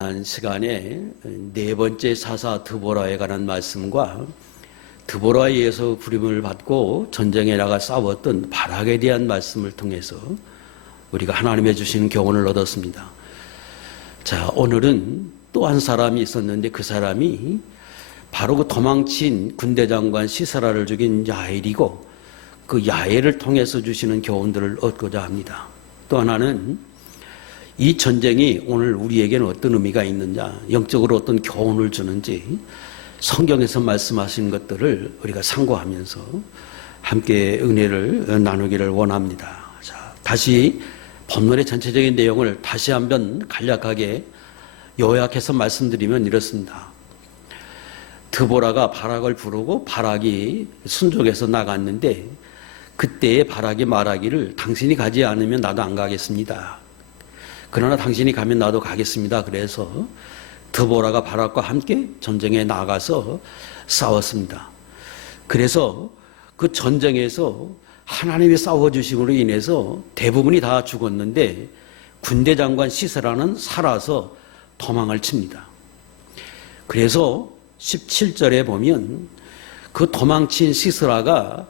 지난 시간에 네 번째 사사 드보라에 관한 말씀과 드보라에 의해서 부름을 받고 전쟁에 나가 싸웠던 바락에 대한 말씀을 통해서 우리가 하나님의 주시는 교훈을 얻었습니다. 자, 오늘은 또 한 사람이 있었는데 그 사람이 바로 그 도망친 군대장관 시스라를 죽인 야엘이고 그 야엘을 통해서 주시는 교훈들을 얻고자 합니다. 또 하나는 이 전쟁이 오늘 우리에게는 어떤 의미가 있느냐, 영적으로 어떤 교훈을 주는지 성경에서 말씀하신 것들을 우리가 상고하면서 함께 은혜를 나누기를 원합니다. 자, 다시 본문의 전체적인 내용을 다시 한번 간략하게 요약해서 말씀드리면 이렇습니다. 드보라가 바락을 부르고 바락이 순종해서 나갔는데 그때의 바락이 말하기를 당신이 가지 않으면 나도 안 가겠습니다. 그러나 당신이 가면 나도 가겠습니다. 그래서 드보라가 바락과 함께 전쟁에 나가서 싸웠습니다. 그래서 그 전쟁에서 하나님이 싸워주심으로 인해서 대부분이 다 죽었는데 군대 장관 시스라는 살아서 도망을 칩니다. 그래서 17절에 보면 그 도망친 시스라가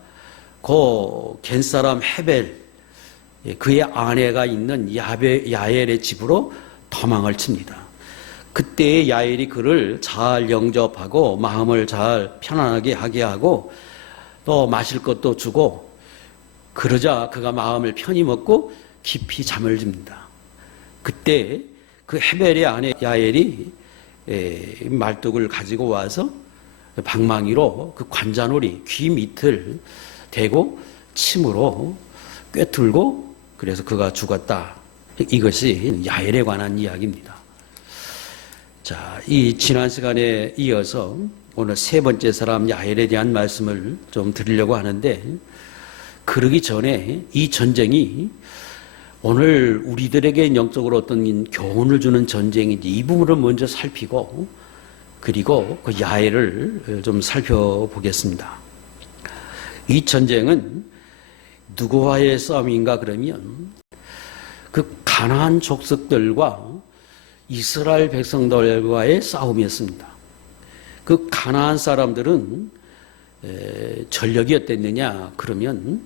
그 겐사람 헤벨 그의 아내가 있는 야엘의 집으로 도망을 칩니다. 그때 야엘이 그를 잘 영접하고 마음을 잘 편안하게 하게 하고 또 마실 것도 주고 그러자 그가 마음을 편히 먹고 깊이 잠을 듭니다. 그때 그 헤벨의 아내 야엘이 말뚝을 가지고 와서 방망이로 그 관자놀이 귀 밑을 대고 침으로 꿰뚫고 그래서 그가 죽었다. 이것이 야엘에 관한 이야기입니다. 자, 이 지난 시간에 이어서 오늘 세 번째 사람 야엘에 대한 말씀을 좀 드리려고 하는데 그러기 전에 이 전쟁이 오늘 우리들에게 영적으로 어떤 교훈을 주는 전쟁인지 이 부분을 먼저 살피고 그리고 그 야엘을 좀 살펴보겠습니다. 이 전쟁은 누구와의 싸움인가 그러면 그 가나안 족속들과 이스라엘 백성들과의 싸움이었습니다. 그 가나안 사람들은 전력이 어땠느냐 그러면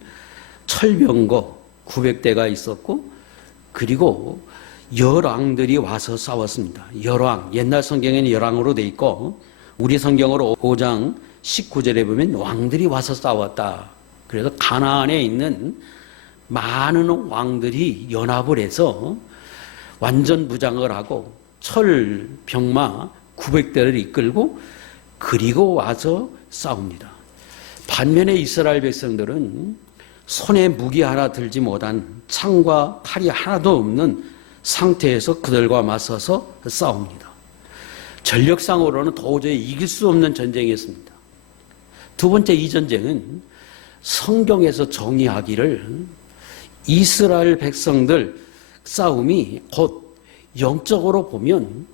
철병거 900대가 있었고 그리고 열왕들이 와서 싸웠습니다. 열왕, 옛날 성경에는 열왕으로 돼 있고 우리 성경으로 5장 19절에 보면 왕들이 와서 싸웠다. 그래서 가나안에 있는 많은 왕들이 연합을 해서 완전 무장을 하고 철병마 900대를 이끌고 그리고 와서 싸웁니다. 반면에 이스라엘 백성들은 손에 무기 하나 들지 못한 창과 칼이 하나도 없는 상태에서 그들과 맞서서 싸웁니다. 전력상으로는 도저히 이길 수 없는 전쟁이었습니다. 두 번째 이 전쟁은 성경에서 정의하기를 이스라엘 백성들 싸움이 곧 영적으로 보면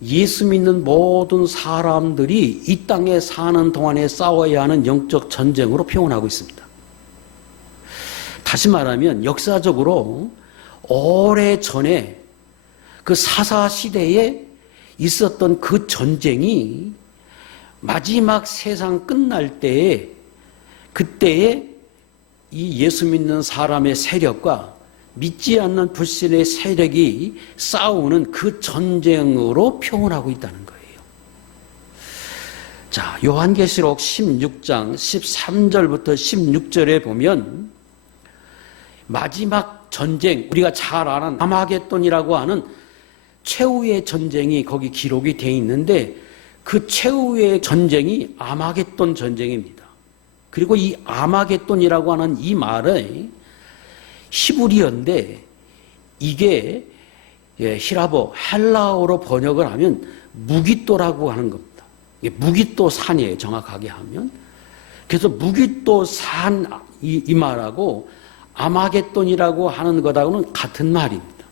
예수 믿는 모든 사람들이 이 땅에 사는 동안에 싸워야 하는 영적 전쟁으로 표현하고 있습니다. 다시 말하면 역사적으로 오래전에 그 사사시대에 있었던 그 전쟁이 마지막 세상 끝날 때에 그때에 이 예수 믿는 사람의 세력과 믿지 않는 불신의 세력이 싸우는 그 전쟁으로 표현하고 있다는 거예요. 자, 요한계시록 16장 13절부터 16절에 보면 마지막 전쟁, 우리가 잘 아는 아마겟돈이라고 하는 최후의 전쟁이 거기 기록이 되어 있는데 그 최후의 전쟁이 아마겟돈 전쟁입니다. 그리고 이 아마겟돈이라고 하는 이 말은 히브리어인데 이게 히라보, 헬라어로 번역을 하면 무기또라고 하는 겁니다. 무기또 산이에요, 정확하게 하면. 그래서 무기또 산 이 말하고 아마겟돈이라고 하는 것하고는 같은 말입니다.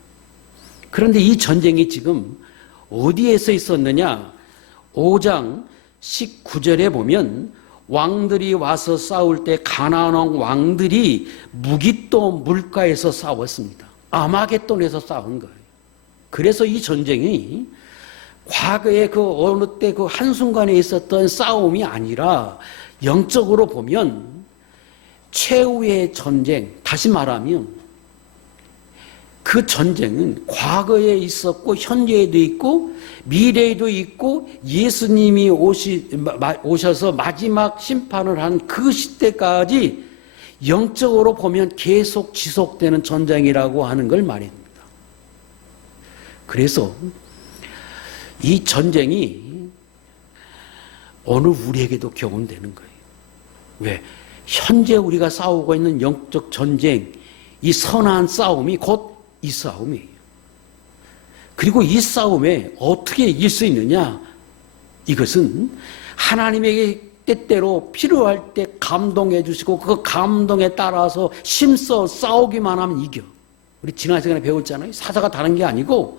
그런데 이 전쟁이 지금 어디에서 있었느냐? 5장 19절에 보면 왕들이 와서 싸울 때 가나안 왕들이 무기또 물가에서 싸웠습니다. 아마겟돈에서 싸운 거예요. 그래서 이 전쟁이 과거에 그 어느 때 그 한순간에 있었던 싸움이 아니라 영적으로 보면 최후의 전쟁, 다시 말하면 그 전쟁은 과거에 있었고 현재에도 있고 미래에도 있고 예수님이 오셔서 마지막 심판을 한 그 시대까지 영적으로 보면 계속 지속되는 전쟁이라고 하는 걸 말입니다. 그래서 이 전쟁이 오늘 우리에게도 경험되는 거예요. 왜? 현재 우리가 싸우고 있는 영적 전쟁, 이 선한 싸움이 곧 이 싸움이에요. 그리고 이 싸움에 어떻게 이길 수 있느냐? 이것은 하나님에게 때때로 필요할 때 감동해 주시고 그 감동에 따라서 힘써 싸우기만 하면 이겨. 우리 지난 시간에 배웠잖아요. 사자가 다른 게 아니고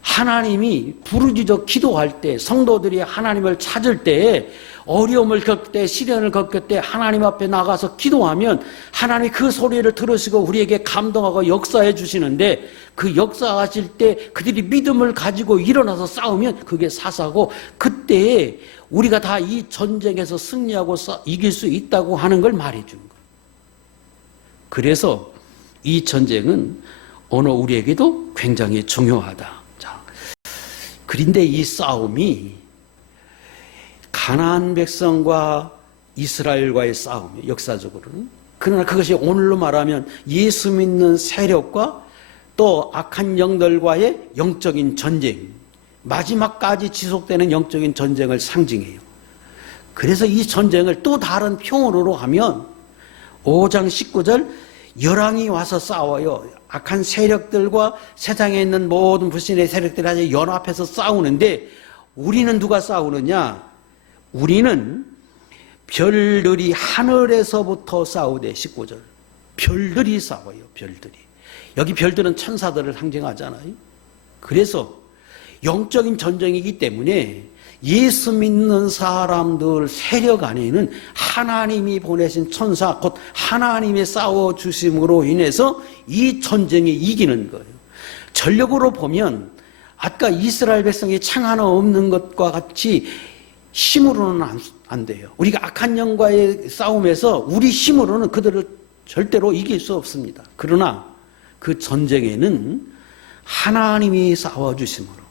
하나님이 부르짖어 기도할 때, 성도들이 하나님을 찾을 때, 어려움을 겪을 때, 시련을 겪을 때 하나님 앞에 나가서 기도하면 하나님이 그 소리를 들으시고 우리에게 감동하고 역사해 주시는데, 그 역사하실 때 그들이 믿음을 가지고 일어나서 싸우면 그게 사사고, 그때에 우리가 다 이 전쟁에서 승리하고 이길 수 있다고 하는 걸 말해 주는 거예요. 그래서 이 전쟁은 오늘 우리에게도 굉장히 중요하다. 그런데 이 싸움이 가나안 백성과 이스라엘과의 싸움이에요, 역사적으로는. 그러나 그것이 오늘로 말하면 예수 믿는 세력과 또 악한 영들과의 영적인 전쟁, 마지막까지 지속되는 영적인 전쟁을 상징해요. 그래서 이 전쟁을 또 다른 표현으로 하면 5장 19절 열왕이 와서 싸워요. 악한 세력들과 세상에 있는 모든 불신의 세력들이 아주 연합해서 싸우는데, 우리는 누가 싸우느냐? 우리는 별들이 하늘에서부터 싸우되, 19절. 별들이 싸워요, 별들이. 여기 별들은 천사들을 상징하잖아요. 그래서 영적인 전쟁이기 때문에 예수 믿는 사람들 세력 안에는 하나님이 보내신 천사, 곧 하나님의 싸워주심으로 인해서 이 전쟁에 이기는 거예요. 전력으로 보면 아까 이스라엘 백성이 창 하나 없는 것과 같이 힘으로는 안 돼요. 우리가 악한 영과의 싸움에서 우리 힘으로는 그들을 절대로 이길 수 없습니다. 그러나 그 전쟁에는 하나님이 싸워주심으로,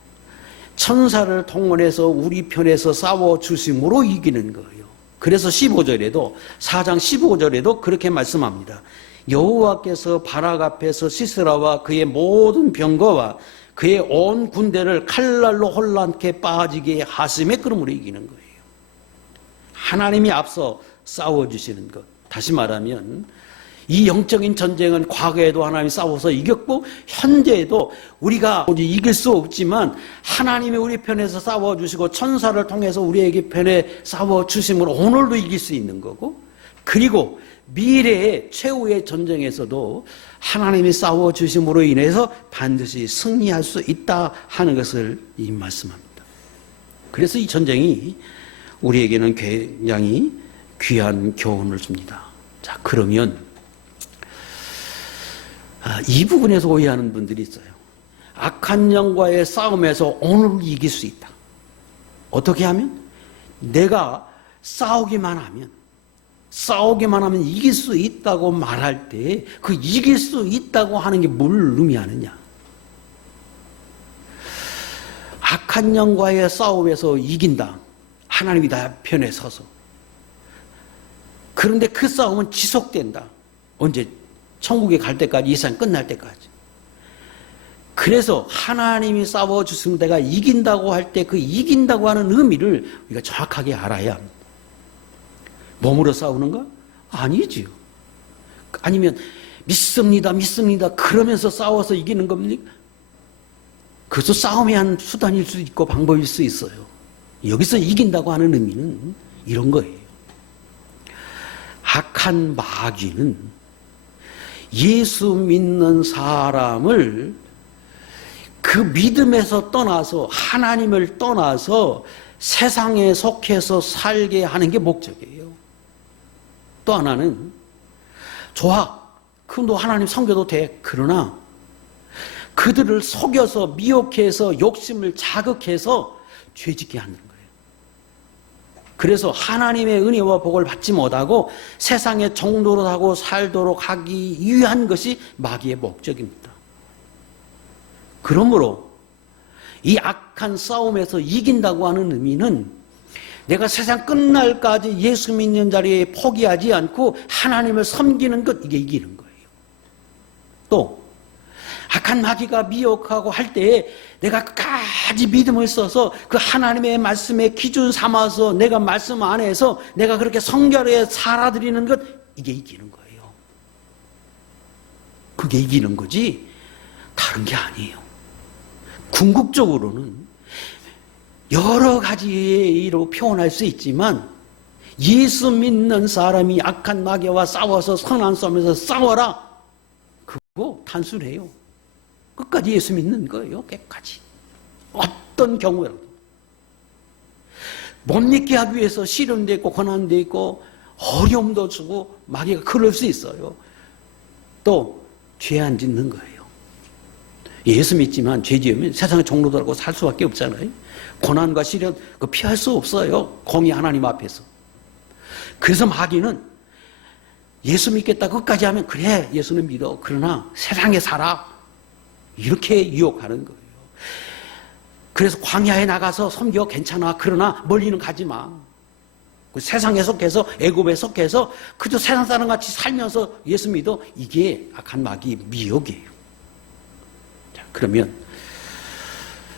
천사를 동원해서 우리 편에서 싸워주심으로 이기는 거예요. 그래서 15절에도, 4장 15절에도 그렇게 말씀합니다. 여호와께서 바락 앞에서 시스라와 그의 모든 병거와 그의 온 군대를 칼날로 혼란케 빠지게 하심에 그러므로 이기는 거예요. 하나님이 앞서 싸워주시는 것. 다시 말하면 이 영적인 전쟁은 과거에도 하나님이 싸워서 이겼고 현재에도 우리가 이길 수 없지만 하나님이 우리 편에서 싸워주시고 천사를 통해서 우리에게 편에 싸워주심으로 오늘도 이길 수 있는 거고, 그리고 미래의 최후의 전쟁에서도 하나님이 싸워주심으로 인해서 반드시 승리할 수 있다 하는 것을 이 말씀합니다. 그래서 이 전쟁이 우리에게는 굉장히 귀한 교훈을 줍니다. 자, 그러면 이 부분에서 오해하는 분들이 있어요. 악한 영과의 싸움에서 오늘 이길 수 있다. 어떻게 하면? 내가 싸우기만 하면 이길 수 있다고 말할 때 그 이길 수 있다고 하는 게 뭘 의미하느냐? 악한 영과의 싸움에서 이긴다. 하나님이 나 편에 서서. 그런데 그 싸움은 지속된다. 언제? 천국에 갈 때까지, 이 세상 끝날 때까지. 그래서 하나님이 싸워주시면 내가 이긴다고 할 때 그 이긴다고 하는 의미를 우리가 정확하게 알아야 합니다. 몸으로 싸우는가? 아니지요. 아니면 믿습니다 그러면서 싸워서 이기는 겁니까? 그것도 싸움의 한 수단일 수 있고 방법일 수 있어요. 여기서 이긴다고 하는 의미는 이런 거예요. 악한 마귀는 예수 믿는 사람을 그 믿음에서 떠나서, 하나님을 떠나서 세상에 속해서 살게 하는 게 목적이에요. 또 하나는, 좋아, 그럼 너 하나님 섬겨도 돼. 그러나 그들을 속여서 미혹해서 욕심을 자극해서 죄짓게 하는 거예요. 그래서 하나님의 은혜와 복을 받지 못하고 세상의 종노릇 하고 살도록 하기 위한 것이 마귀의 목적입니다. 그러므로 이 악한 싸움에서 이긴다고 하는 의미는 내가 세상 끝날까지 예수 믿는 자리에 포기하지 않고 하나님을 섬기는 것, 이게 이기는 거예요. 또 악한 마귀가 미혹하고 할 때에 내가 끝까지 믿음을 써서 그 하나님의 말씀에 기준 삼아서 내가 말씀 안에서 내가 그렇게 성결하게 살아드리는 것, 이게 이기는 거예요. 그게 이기는 거지 다른 게 아니에요. 궁극적으로는 여러 가지로 표현할 수 있지만 예수 믿는 사람이 악한 마귀와 싸워서 선한 싸움에서 싸워라, 그거 단순해요. 끝까지 예수 믿는 거예요. 끝까지. 어떤 경우라도 못 믿게 하기 위해서 시련도 있고 고난도 있고 어려움도 주고 마귀가 그럴 수 있어요. 또 죄 안 짓는 거예요. 예수 믿지만 죄 지으면 세상의 종로들하고 살 수밖에 없잖아요. 고난과 시련 그거 피할 수 없어요. 공의 하나님 앞에서. 그래서 마귀는 예수 믿겠다 끝까지 하면 그래 예수는 믿어, 그러나 세상에 살아, 이렇게 유혹하는 거예요. 그래서 광야에 나가서 섬겨, 괜찮아, 그러나 멀리는 가지 마. 그 세상에 속해서 애굽에 속해서 그저 세상 사람같이 살면서 예수 믿어, 이게 악한 마귀 미혹이에요. 자, 그러면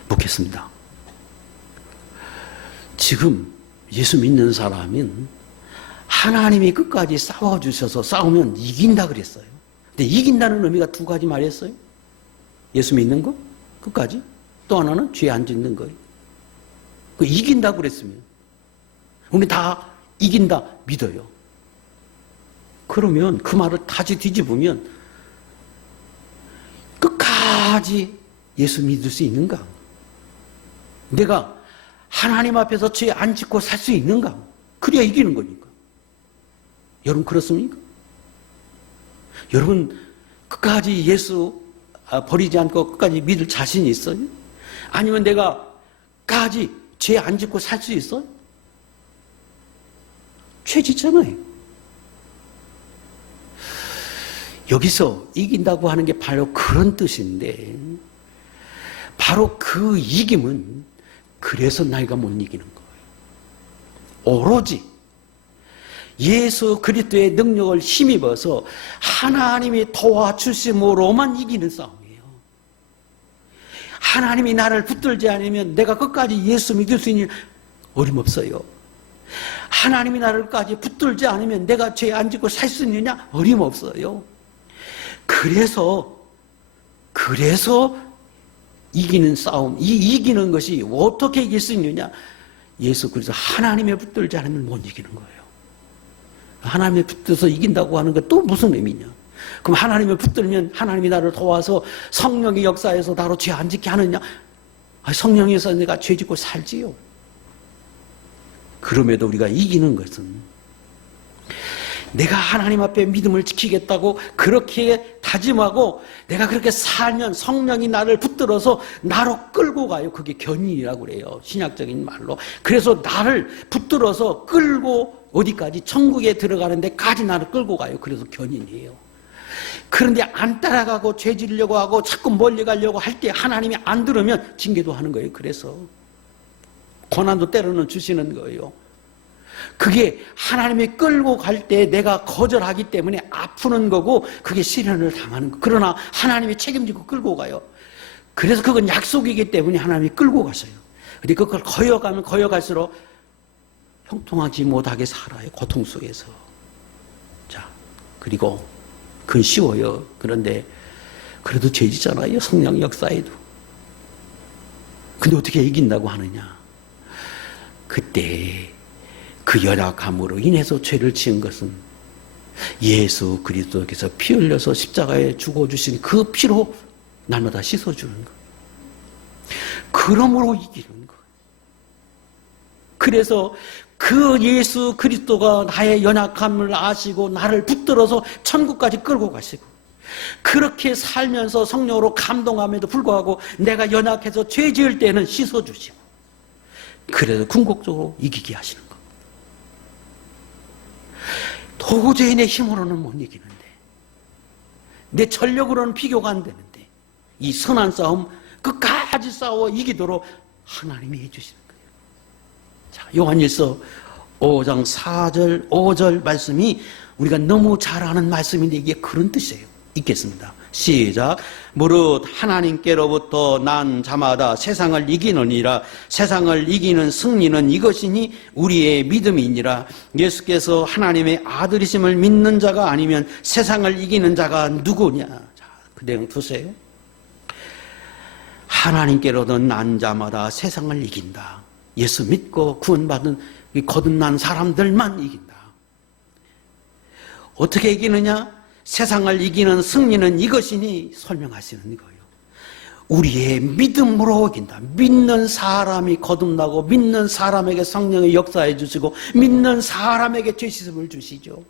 묻겠습니다. 지금 예수 믿는 사람은 하나님이 끝까지 싸워주셔서 싸우면 이긴다 그랬어요. 근데 이긴다는 의미가 두 가지 말이었어요. 예수 믿는 거 끝까지, 또 하나는 죄 안 짓는 거예요. 이긴다고 그랬으면 우리 다 이긴다 믿어요. 그러면 그 말을 다시 뒤집으면 끝까지 예수 믿을 수 있는가? 내가 하나님 앞에서 죄 안 짓고 살 수 있는가? 그래야 이기는 거니까. 여러분 그렇습니까? 여러분 끝까지 예수 버리지 않고 끝까지 믿을 자신이 있어요? 아니면 내가 끝까지 죄 안 짓고 살 수 있어요? 죄 짓잖아요. 여기서 이긴다고 하는 게 바로 그런 뜻인데, 바로 그 이김은 그래서 나이가 못 이기는 거예요. 오로지 예수 그리스도의 능력을 힘입어서 하나님이 도와주심으로만 이기는 싸움이에요. 하나님이 나를 붙들지 않으면 내가 끝까지 예수 믿을 수 있는 어림없어요. 하나님이 나를 끝까지 붙들지 않으면 내가 죄 안 짓고 살 수 있느냐? 어림없어요. 그래서 이기는 싸움, 이기는 것이 어떻게 이길 수 있느냐? 예수 그리스도 하나님의 붙들지 않으면 못 이기는 거예요. 하나님의 붙들어서 이긴다고 하는 것 또 무슨 의미냐? 그럼 하나님을 붙들면 하나님이 나를 도와서 성령의 역사에서 나로 죄 안 짓게 하느냐? 성령에서 내가 죄 짓고 살지요. 그럼에도 우리가 이기는 것은 내가 하나님 앞에 믿음을 지키겠다고 그렇게 다짐하고 내가 그렇게 살면 성령이 나를 붙들어서 나로 끌고 가요. 그게 견인이라고 그래요. 신약적인 말로. 그래서 나를 붙들어서 끌고 어디까지? 천국에 들어가는 데까지 나를 끌고 가요. 그래서 견인이에요. 그런데 안 따라가고 죄 지으려고 하고 자꾸 멀리 가려고 할 때 하나님이 안 들으면 징계도 하는 거예요. 그래서 고난도 때로는 주시는 거예요. 그게 하나님이 끌고 갈 때 내가 거절하기 때문에 아프는 거고 그게 시련을 당하는 거. 그러나 하나님이 책임지고 끌고 가요. 그래서 그건 약속이기 때문에 하나님이 끌고 가셔요. 근데 그걸 거여가면 거여갈수록 형통하지 못하게 살아요. 고통 속에서. 자, 그리고 그건 쉬워요. 그런데 그래도 죄지잖아요. 성령 역사에도. 근데 어떻게 이긴다고 하느냐? 그때 그 연약함으로 인해서 죄를 지은 것은 예수 그리스도께서 피 흘려서 십자가에 죽어주신 그 피로 날마다 씻어주는 거예요. 그러므로 이기는 거예요. 그래서 그 예수 그리스도가 나의 연약함을 아시고 나를 붙들어서 천국까지 끌고 가시고 그렇게 살면서 성령으로 감동함에도 불구하고 내가 연약해서 죄 지을 때는 씻어주시고 그래서 궁극적으로 이기게 하시는 거. 도저히 내 힘으로는 못 이기는데, 내 전력으로는 비교가 안 되는데, 이 선한 싸움 끝까지 싸워 이기도록 하나님이 해주시는 거예요. 자, 요한일서 5장 4절 5절 말씀이 우리가 너무 잘 아는 말씀인데 이게 그런 뜻이에요. 읽겠습니다. 시작. 무릇 하나님께로부터 난 자마다 세상을 이기느니라. 세상을 이기는 승리는 이것이니 우리의 믿음이니라. 예수께서 하나님의 아들이심을 믿는 자가 아니면 세상을 이기는 자가 누구냐. 자, 그 내용 두세요. 하나님께로부터 난 자마다 세상을 이긴다. 예수 믿고 구원받은 거듭난 사람들만 이긴다. 어떻게 이기느냐? 세상을 이기는 승리는 이것이니 설명하시는 거예요. 우리의 믿음으로 이긴다. 믿는 사람이 거듭나고 믿는 사람에게 성령의 역사해 주시고 믿는 사람에게 죄 씻음을 주시죠.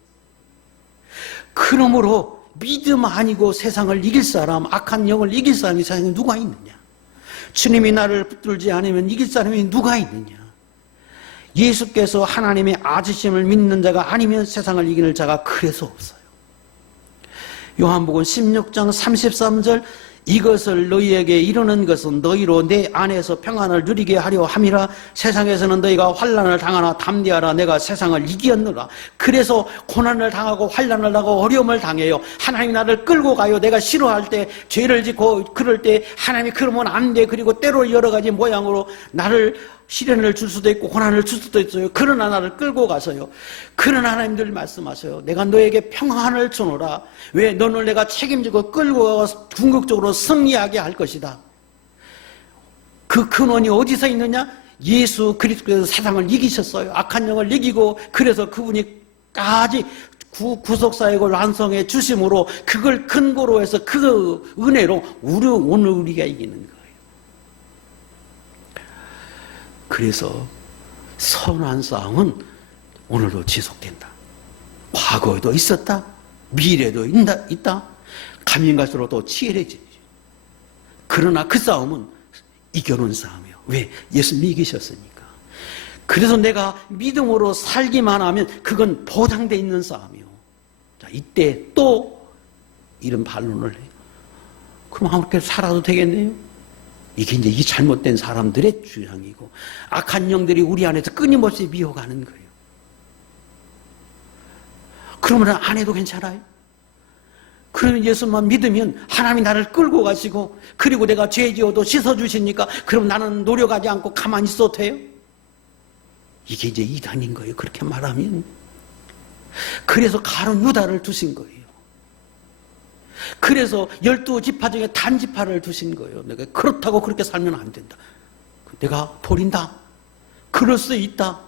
그러므로 믿음 아니고 세상을 이길 사람, 악한 영을 이길 사람이 세상에 누가 있느냐? 주님이 나를 붙들지 않으면 이길 사람이 누가 있느냐? 예수께서 하나님의 아들이심을 믿는 자가 아니면 세상을 이기는 자가 그래서 없어요. 요한복음 16장 33절 이것을 너희에게 이르는 것은 너희로 내 안에서 평안을 누리게 하려 함이라. 세상에서는 너희가 환난을 당하나 담대하라. 내가 세상을 이기었노라. 그래서 고난을 당하고 환난을 당하고 어려움을 당해요. 하나님이 나를 끌고 가요. 내가 싫어할 때 죄를 짓고 그럴 때 하나님이 그러면 안 돼. 그리고 때로 여러 가지 모양으로 나를 시련을 줄 수도 있고 고난을 줄 수도 있어요. 그러나 나를 끌고 가서요. 그러나 하나님들 말씀하세요. 내가 너에게 평안을 주노라. 왜? 너를 내가 책임지고 끌고 가서 궁극적으로 승리하게 할 것이다. 그 근원이 어디서 있느냐? 예수 그리스도께서 세상을 이기셨어요. 악한 영을 이기고 그래서 그분이까지 구속사역을 완성해 주심으로 그걸 근거로 해서 그 은혜로 오늘 우리가 이기는 거예요. 그래서 선한 싸움은 오늘도 지속된다. 과거에도 있었다. 미래도 있다. 가면 갈수록 더 치열해지죠. 그러나 그 싸움은 이겨놓은 싸움이에요. 왜? 예수님이 이기셨으니까. 그래서 내가 믿음으로 살기만 하면 그건 보장되어 있는 싸움이에요. 자, 이때 또 이런 반론을 해요. 그럼 아무렇게 살아도 되겠네요? 이게 이제 이 잘못된 사람들의 주장이고 악한 영들이 우리 안에서 끊임없이 미워가는 거예요. 그러면 안 해도 괜찮아요? 그러면 예수만 믿으면 하나님이 나를 끌고 가시고 그리고 내가 죄 지어도 씻어주시니까 그럼 나는 노력하지 않고 가만히 있어도 돼요? 이게 이제 이단인 거예요. 그렇게 말하면. 그래서 가룟 유다를 두신 거예요. 그래서 12지파 중에 단지파를 두신 거예요. 내가 그렇다고 그렇게 살면 안 된다. 내가 버린다. 그럴 수 있다.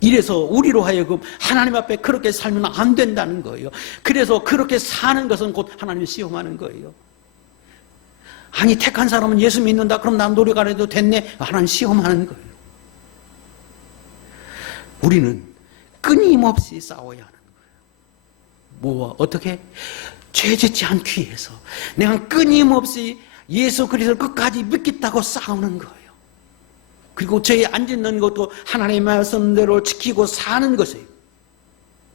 이래서 우리로 하여금 하나님 앞에 그렇게 살면 안 된다는 거예요. 그래서 그렇게 사는 것은 곧 하나님을 시험하는 거예요. 아니 택한 사람은 예수 믿는다. 그럼 난 노력 안 해도 됐네. 하나님 시험하는 거예요. 우리는 끊임없이 싸워야 하는 거예요. 뭐와 어떻게? 죄짓지 않기 위해서 내가 끊임없이 예수 그리스도를 끝까지 믿겠다고 싸우는 거예요. 그리고 죄에 안 짓는 것도 하나님의 말씀대로 지키고 사는 것이에요.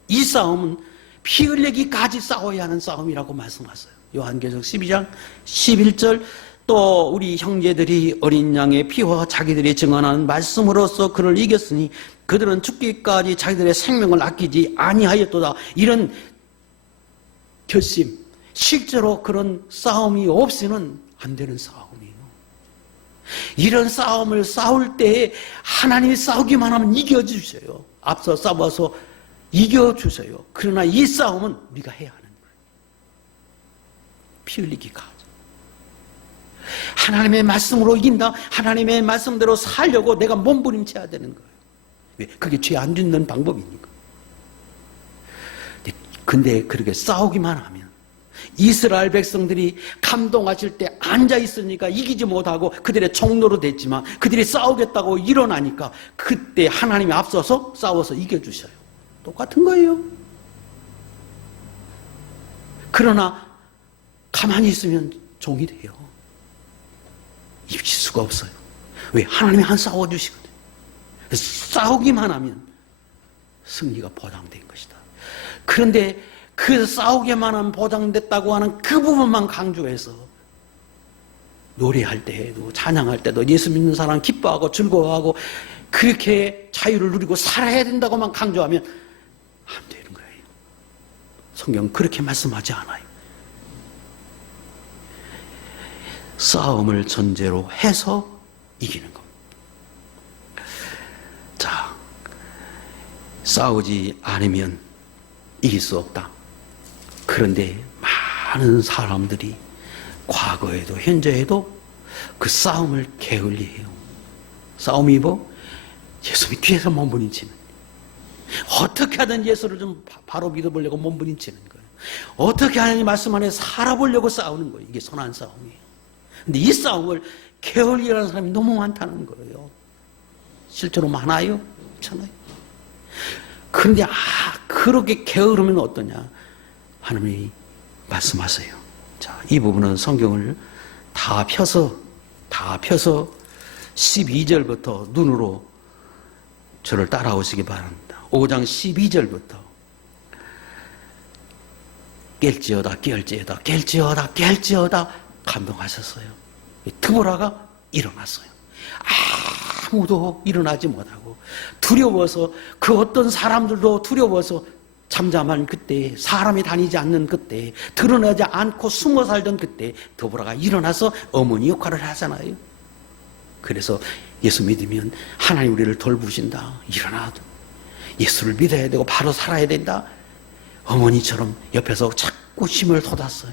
이 싸움은 피 흘리기까지 싸워야 하는 싸움이라고 말씀하셨어요. 요한계시록 12장 11절 또 우리 형제들이 어린 양의 피와 자기들이 증언하는 말씀으로써 그를 이겼으니 그들은 죽기까지 자기들의 생명을 아끼지 아니하였도다. 이런 결심, 실제로 그런 싸움이 없이는 안 되는 싸움이에요. 이런 싸움을 싸울 때에 하나님이 싸우기만 하면 이겨주세요. 앞서 싸워서 이겨주세요. 그러나 이 싸움은 우리가 해야 하는 거예요. 피 흘리기까지. 하나님의 말씀으로 이긴다. 하나님의 말씀대로 살려고 내가 몸부림쳐야 되는 거예요. 왜? 그게 죄 안 짓는 방법이니까. 근데 그렇게 싸우기만 하면 이스라엘 백성들이 감동하실 때 앉아 있으니까 이기지 못하고 그들의 종로로 됐지만 그들이 싸우겠다고 일어나니까 그때 하나님이 앞서서 싸워서 이겨주셔요. 똑같은 거예요. 그러나 가만히 있으면 종이 돼요. 이길 수가 없어요. 왜? 하나님이 안 싸워주시거든요. 싸우기만 하면 승리가 보장된 것이다. 그런데 그 싸우기만 하면 보장됐다고 하는 그 부분만 강조해서 노래할 때에도 찬양할 때도 예수 믿는 사람 기뻐하고 즐거워하고 그렇게 자유를 누리고 살아야 된다고만 강조하면 안 되는 거예요. 성경은 그렇게 말씀하지 않아요. 싸움을 전제로 해서 이기는 겁니다. 자, 싸우지 않으면 이길 수 없다. 그런데 많은 사람들이 과거에도 현재에도 그 싸움을 게을리해요. 싸움이 뭐? 예수님 뒤에서 몸부림치는, 어떻게 하든 예수를 좀 바로 믿어보려고 몸부림치는 거예요. 어떻게 하나님 말씀 안에 살아보려고 싸우는 거예요. 이게 선한 싸움이에요. 근데 이 싸움을 게을리라는 사람이 너무 많다는 거예요. 실제로 많아요? 많잖아요. 그런데 그렇게 게으르면 어떠냐? 하나님이 말씀하세요. 자, 이 부분은 성경을 다 펴서 12절부터 눈으로 저를 따라오시기 바랍니다. 5장 12절부터 깰지어다 감동하셨어요. 드보라가 일어났어요. 아무도 일어나지 못하고 두려워서, 그 어떤 사람들도 두려워서 잠잠한 그때, 사람이 다니지 않는 그때, 드러나지 않고 숨어 살던 그때 드보라가 일어나서 어머니 역할을 하잖아요. 그래서 예수 믿으면 하나님 우리를 돌보신다. 일어나 예수를 믿어야 되고 바로 살아야 된다. 어머니처럼 옆에서 자꾸 힘을 쏟았어요.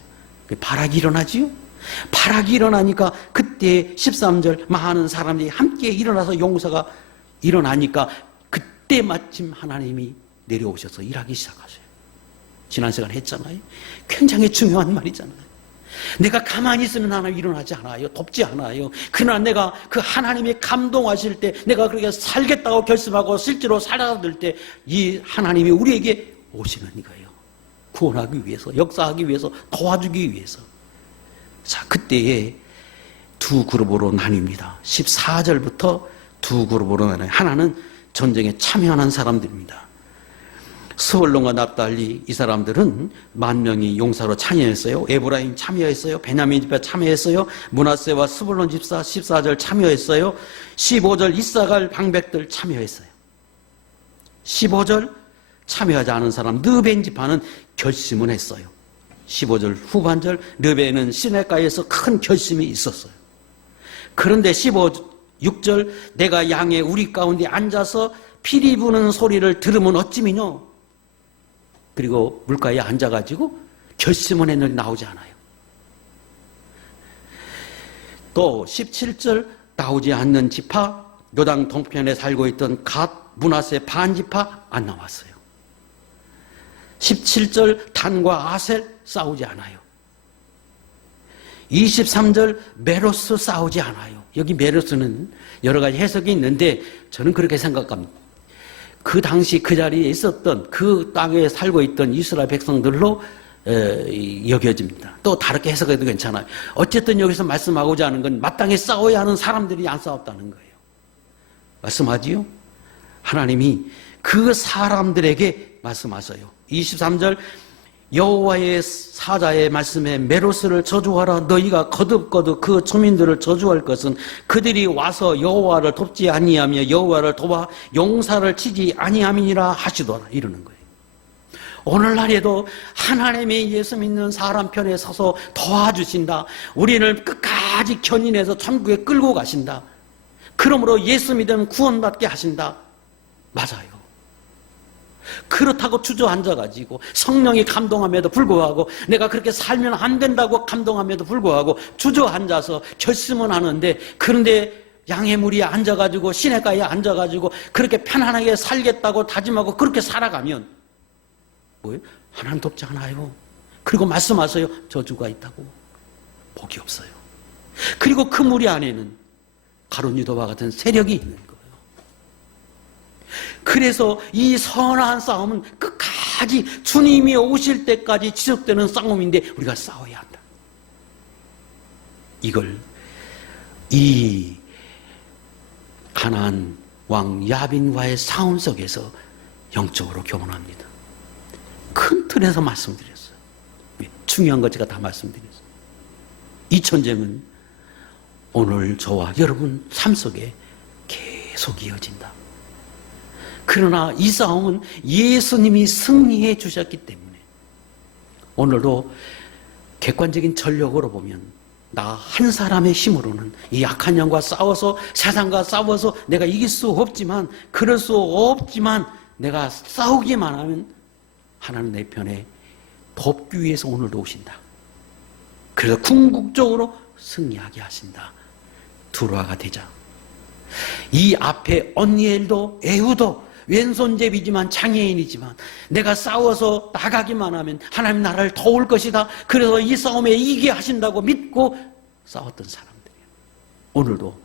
바락이 일어나지요. 바락이 일어나니까 그때 13절 많은 사람들이 함께 일어나서 용사가 일어나니까 그때 마침 하나님이 내려오셔서 일하기 시작하세요. 지난 시간 했잖아요. 굉장히 중요한 말이잖아요. 내가 가만히 있으면 하나님 일어나지 않아요. 돕지 않아요. 그러나 내가 그 하나님이 감동하실 때, 내가 그렇게 살겠다고 결심하고 실제로 살아들 때 이 하나님이 우리에게 오시는 거예요. 구원하기 위해서, 역사하기 위해서, 도와주기 위해서. 자, 그때에 두 그룹으로 나뉩니다. 14절부터 두 그룹으로 나눠요. 하나는 전쟁에 참여하는 사람들입니다. 스불론과 납달리, 이 사람들은 10,000명이 용사로 참여했어요. 에브라임 참여했어요. 베냐민 집회 참여했어요. 므낫세와 스불론 집사 14절 참여했어요. 15절 이사갈 방백들 참여했어요. 15절 참여하지 않은 사람 느벤 지파는 결심은 했어요. 15절 후반절 느벤은 시내가에서 큰 결심이 있었어요. 그런데 16절 내가 양의 우리 가운데 앉아서 피리 부는 소리를 들으면 어찌미뇨. 그리고 물가에 앉아가지고 결심은 했는데 나오지 않아요. 또 17절 나오지 않는 지파, 요당 동편에 살고 있던 갓, 므낫세 반 지파 안 나왔어요. 17절 단과 아셀 싸우지 않아요. 23절 메로스 싸우지 않아요. 여기 메로스는 여러 가지 해석이 있는데 저는 그렇게 생각합니다. 그 당시 그 자리에 있었던, 그 땅에 살고 있던 이스라엘 백성들로 여겨집니다. 또 다르게 해석해도 괜찮아요. 어쨌든 여기서 말씀하고자 하는 건 마땅히 싸워야 하는 사람들이 안 싸웠다는 거예요. 말씀하지요? 하나님이 그 사람들에게 말씀하세요. 23절 여호와의 사자의 말씀에 메로스를 저주하라. 너희가 거듭거듭 그 초민들을 저주할 것은 그들이 와서 여호와를 돕지 아니하며 여호와를 도와 용사를 치지 아니함이니라 하시더라. 이러는 거예요. 오늘날에도 하나님의 예수 믿는 사람 편에 서서 도와주신다. 우리를 끝까지 견인해서 천국에 끌고 가신다. 그러므로 예수 믿으면 구원받게 하신다. 맞아요. 그렇다고 주저앉아가지고 성령이 감동함에도 불구하고 내가 그렇게 살면 안 된다고 감동함에도 불구하고 주저앉아서 결심은 하는데, 그런데 양의 무리에 앉아가지고 시내가에 앉아가지고 그렇게 편안하게 살겠다고 다짐하고 그렇게 살아가면 뭐예요? 하나님 돕지 않아요. 그리고 말씀하세요. 저주가 있다고. 복이 없어요. 그리고 그 무리 안에는 가룟 유다와 같은 세력이 있는 거예요. 그래서 이 선한 싸움은 끝까지 주님이 오실 때까지 지속되는 싸움인데 우리가 싸워야 한다. 이걸 이 가나안 왕 야빈과의 싸움 속에서 영적으로 교만합니다. 큰 틀에서 말씀드렸어요. 중요한 것 제가 다 말씀드렸어요. 이 전쟁은 오늘 저와 여러분 삶 속에 계속 이어진다. 그러나 이 싸움은 예수님이 승리해 주셨기 때문에 오늘도 객관적인 전력으로 보면 나 한 사람의 힘으로는 이 약한 영과 싸워서 세상과 싸워서 내가 이길 수 없지만, 그럴 수 없지만 내가 싸우기만 하면 하나님 내 편에 돕기 위해서 오늘도 오신다. 그래서 궁극적으로 승리하게 하신다. 두루아가 되자. 이 앞에 언니엘도 에후도 왼손잡이지만 장애인이지만 내가 싸워서 나가기만 하면 하나님 나라를 도울 것이다. 그래서 이 싸움에 이기게 하신다고 믿고 싸웠던 사람들이에요. 오늘도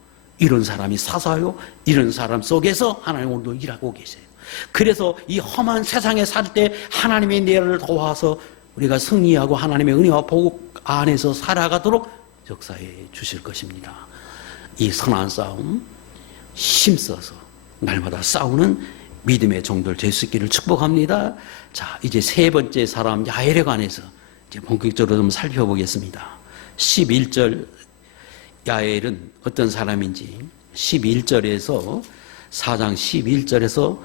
이런 사람이 사사요, 이런 사람 속에서 하나님 오늘도 일하고 계세요. 그래서 이 험한 세상에 살 때 하나님의 나라를 도와서 우리가 승리하고 하나님의 은혜와 복음 안에서 살아가도록 역사해 주실 것입니다. 이 선한 싸움 힘써서 날마다 싸우는 믿음의 종들 될 수 있기를 축복합니다. 자, 이제 세 번째 사람 야엘에 관해서 이제 본격적으로 좀 살펴보겠습니다. 11절 야엘은 어떤 사람인지 11절에서 4장 11절에서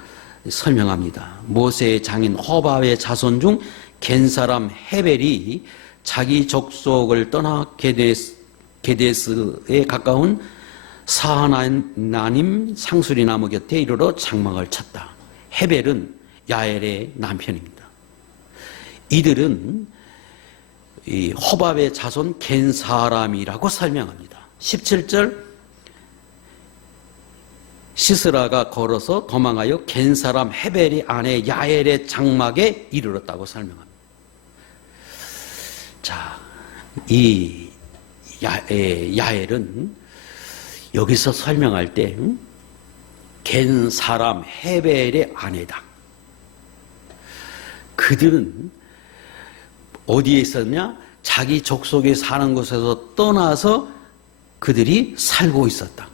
설명합니다. 모세의 장인 호바의 자손 중 겐 사람 헤벨이 자기 족속을 떠나 게데스에 가까운 사하나님 상수리 나무 곁에 이르러 장막을 쳤다. 헤벨은 야엘의 남편입니다. 이들은 이 호밥의 자손 겐 사람이라고 설명합니다. 17절 시스라가 걸어서 도망하여 겐 사람 헤벨이 아내 야엘의 장막에 이르렀다고 설명합니다. 자, 이 야엘은 여기서 설명할 때 겐 사람 헤벨의 아내다. 그들은 어디에 있었냐? 자기 족속에 사는 곳에서 떠나서 그들이 살고 있었다.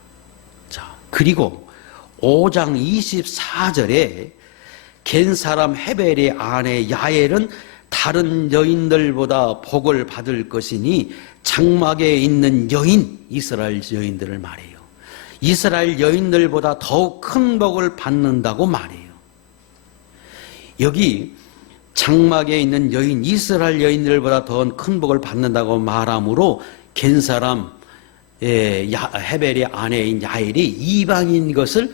자, 그리고 5장 24절에 겐 사람 헤벨의 아내 야엘은 다른 여인들보다 복을 받을 것이니 장막에 있는 여인, 이스라엘 여인들을 말해요. 이스라엘 여인들보다 더욱 큰 복을 받는다고 말해요. 여기 장막에 있는 여인, 이스라엘 여인들보다 더 큰 복을 받는다고 말하므로 겐 사람 헤벨의 아내인 야엘이 이방인 것을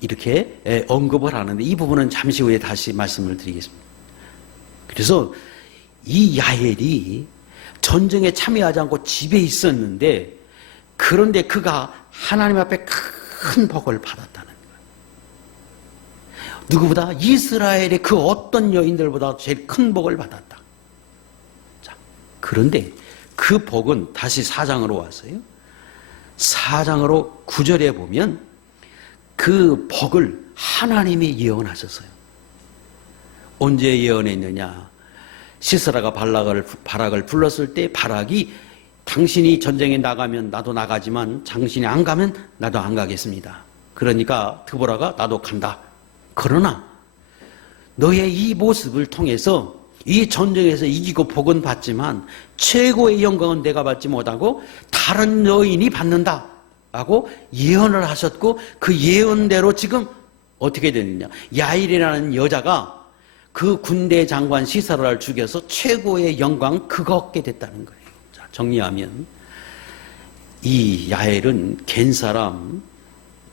이렇게 언급을 하는데 이 부분은 잠시 후에 다시 말씀을 드리겠습니다. 그래서 이 야엘이 전쟁에 참여하지 않고 집에 있었는데, 그런데 그가 하나님 앞에 큰 복을 받았다는 거예요. 누구보다 이스라엘의 그 어떤 여인들보다 제일 큰 복을 받았다. 자, 그런데 그 복은 다시 4장으로 왔어요. 4장으로 9절에 보면 그 복을 하나님이 예언하셨어요. 언제 예언했느냐? 시스라가 바락을 불렀을 때 바락이 당신이 전쟁에 나가면 나도 나가지만 당신이 안 가면 나도 안 가겠습니다. 그러니까 드보라가 나도 간다. 그러나 너의 이 모습을 통해서 이 전쟁에서 이기고 복은 받지만 최고의 영광은 내가 받지 못하고 다른 여인이 받는다 라고 예언을 하셨고, 그 예언대로 지금 어떻게 되느냐? 야일이라는 여자가 그 군대 장관 시사라를 죽여서 최고의 영광 그거 얻게 됐다는 거예요. 자, 정리하면 이 야엘은 겐 사람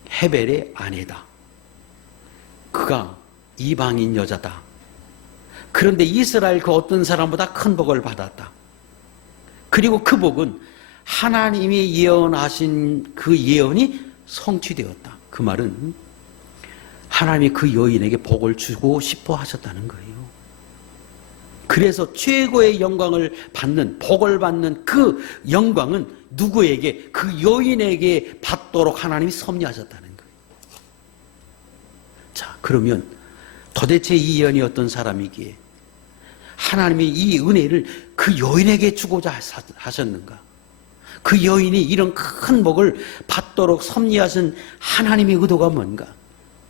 헤벨의 아내다. 그가 이방인 여자다. 그런데 이스라엘 그 어떤 사람보다 큰 복을 받았다. 그리고 그 복은 하나님이 예언하신 그 예언이 성취되었다. 그 말은 하나님이 그 여인에게 복을 주고 싶어 하셨다는 거예요. 그래서 최고의 영광을 받는, 복을 받는 그 영광은 누구에게? 그 여인에게 받도록 하나님이 섭리하셨다는 거예요. 자, 그러면 도대체 이 예언이 어떤 사람이기에 하나님이 이 은혜를 그 여인에게 주고자 하셨는가? 그 여인이 이런 큰 복을 받도록 섭리하신 하나님의 의도가 뭔가?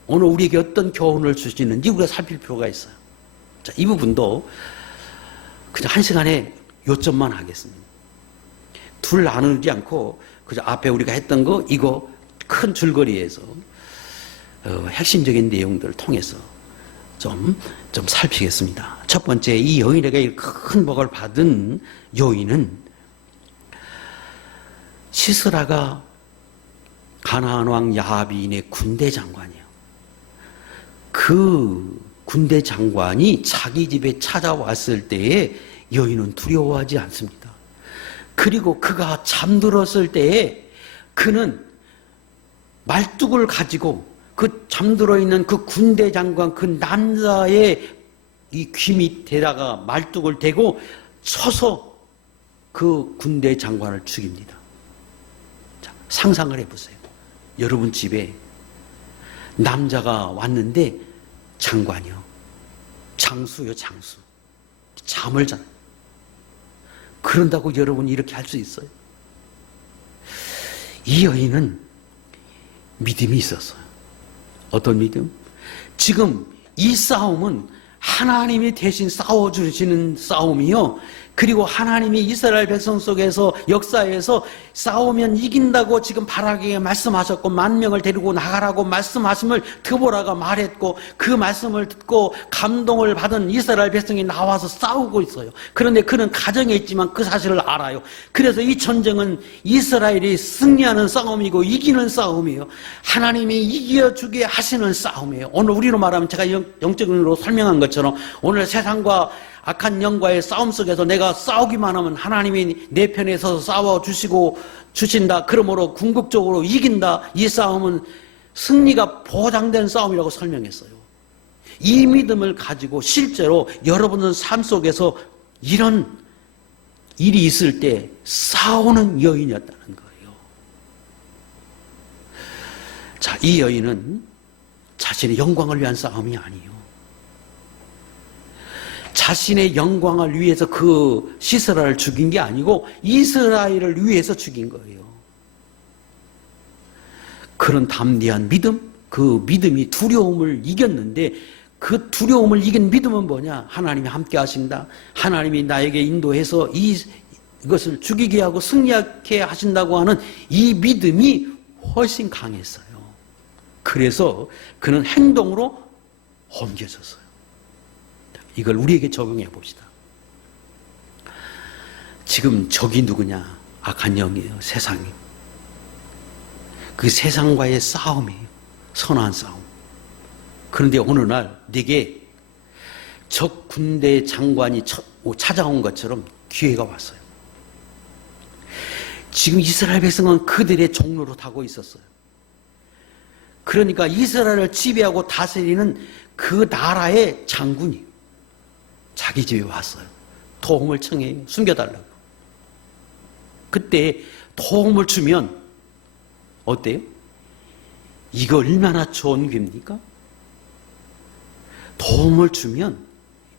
오늘 우리에게 어떤 교훈을 주시는지 우리가 살필 필요가 있어요. 자, 이 부분도 그냥 한 시간에 요점만 하겠습니다. 둘 나누지 않고 그저 앞에 우리가 했던 거 이거 큰 줄거리에서 핵심적인 내용들을 통해서 좀 살피겠습니다. 첫 번째, 이 여인에게 큰 복을 받은 여인은 시스라가 가나안 왕 야빈의 군대 장관이에요. 그 군대 장관이 자기 집에 찾아왔을 때에 여인은 두려워하지 않습니다. 그리고 그가 잠들었을 때에 그는 말뚝을 가지고 그 잠들어 있는 그 군대 장관 그 남자의 이 귀 밑에다가 말뚝을 대고 쳐서 그 군대 장관을 죽입니다. 자, 상상을 해보세요. 여러분 집에 남자가 왔는데 장관이요. 장수요, 장수. 잠을 자요. 그런다고 여러분이 이렇게 할 수 있어요? 이 여인은 믿음이 있었어요. 어떤 믿음? 지금 이 싸움은 하나님이 대신 싸워주시는 싸움이요. 그리고 하나님이 이스라엘 백성 속에서 역사에서 싸우면 이긴다고 지금 바라기에 말씀하셨고 만 명을 데리고 나가라고 말씀하심을 드보라가 말했고 그 말씀을 듣고 감동을 받은 이스라엘 백성이 나와서 싸우고 있어요. 그런데 그는 가정에 있지만 그 사실을 알아요. 그래서 이 전쟁은 이스라엘이 승리하는 싸움이고 이기는 싸움이에요. 하나님이 이겨주게 하시는 싸움이에요. 오늘 우리로 말하면 제가 영적으로 설명한 것처럼 오늘 세상과 악한 영과의 싸움 속에서 내가 싸우기만 하면 하나님이 내 편에 서서 싸워주시고 주신다. 그러므로 궁극적으로 이긴다. 이 싸움은 승리가 보장된 싸움이라고 설명했어요. 이 믿음을 가지고 실제로 여러분은 삶 속에서 이런 일이 있을 때 싸우는 여인이었다는 거예요. 자, 이 여인은 자신의 영광을 위한 싸움이 아니에요. 자신의 영광을 위해서 그 시스라를 죽인 게 아니고 이스라엘을 위해서 죽인 거예요. 그런 담대한 믿음, 그 믿음이 두려움을 이겼는데 그 두려움을 이긴 믿음은 뭐냐? 하나님이 함께 하신다. 하나님이 나에게 인도해서 이것을 죽이게 하고 승리하게 하신다고 하는 이 믿음이 훨씬 강했어요. 그래서 그는 행동으로 옮겨졌어요. 이걸 우리에게 적용해 봅시다. 지금 적이 누구냐? 악한 영이에요. 세상이. 그 세상과의 싸움이에요. 선한 싸움. 그런데 어느 날 네게 적 군대 장관이 찾아온 것처럼 기회가 왔어요. 지금 이스라엘 백성은 그들의 종로로 타고 있었어요. 그러니까 이스라엘을 지배하고 다스리는 그 나라의 장군이 자기 집에 왔어요. 도움을 청해요. 숨겨달라고. 그때 도움을 주면 어때요? 이거 얼마나 좋은 기회입니까? 도움을 주면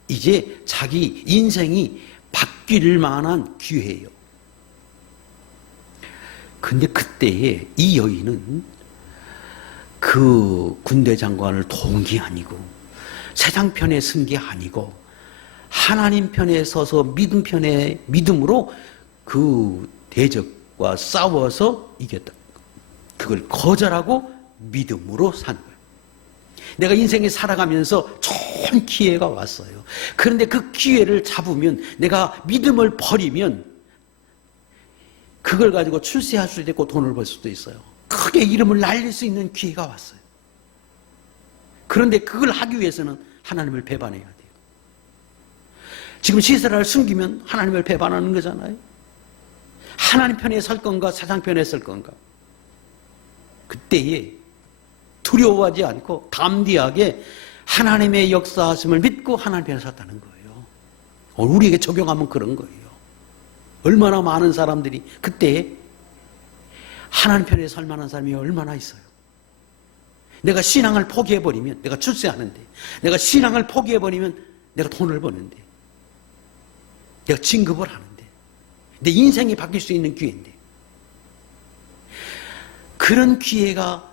이제 자기 인생이 바뀔 만한 기회예요. 근데 그때에 이 여인은 그 군대 장관을 도운 게 아니고 세상 편에 쓴 게 아니고 하나님 편에 서서 믿음 편에 믿음으로 그 대적과 싸워서 이겼다. 그걸 거절하고 믿음으로 산 거예요. 내가 인생에 살아가면서 좋은 기회가 왔어요. 그런데 그 기회를 잡으면 내가 믿음을 버리면 그걸 가지고 출세할 수도 있고 돈을 벌 수도 있어요. 크게 이름을 날릴 수 있는 기회가 왔어요. 그런데 그걸 하기 위해서는 하나님을 배반해야 돼요. 지금 시스라를 숨기면 하나님을 배반하는 거잖아요. 하나님 편에 설 건가 세상 편에 설 건가. 그때에 두려워하지 않고 담대하게 하나님의 역사하심을 믿고 하나님 편에 섰다는 거예요. 우리에게 적용하면 그런 거예요. 얼마나 많은 사람들이 그때에 하나님 편에 설 만한 사람이 얼마나 있어요. 내가 신앙을 포기해버리면 내가 출세하는데, 내가 신앙을 포기해버리면 내가 돈을 버는데, 내가 진급을 하는데, 내 인생이 바뀔 수 있는 기회인데, 그런 기회가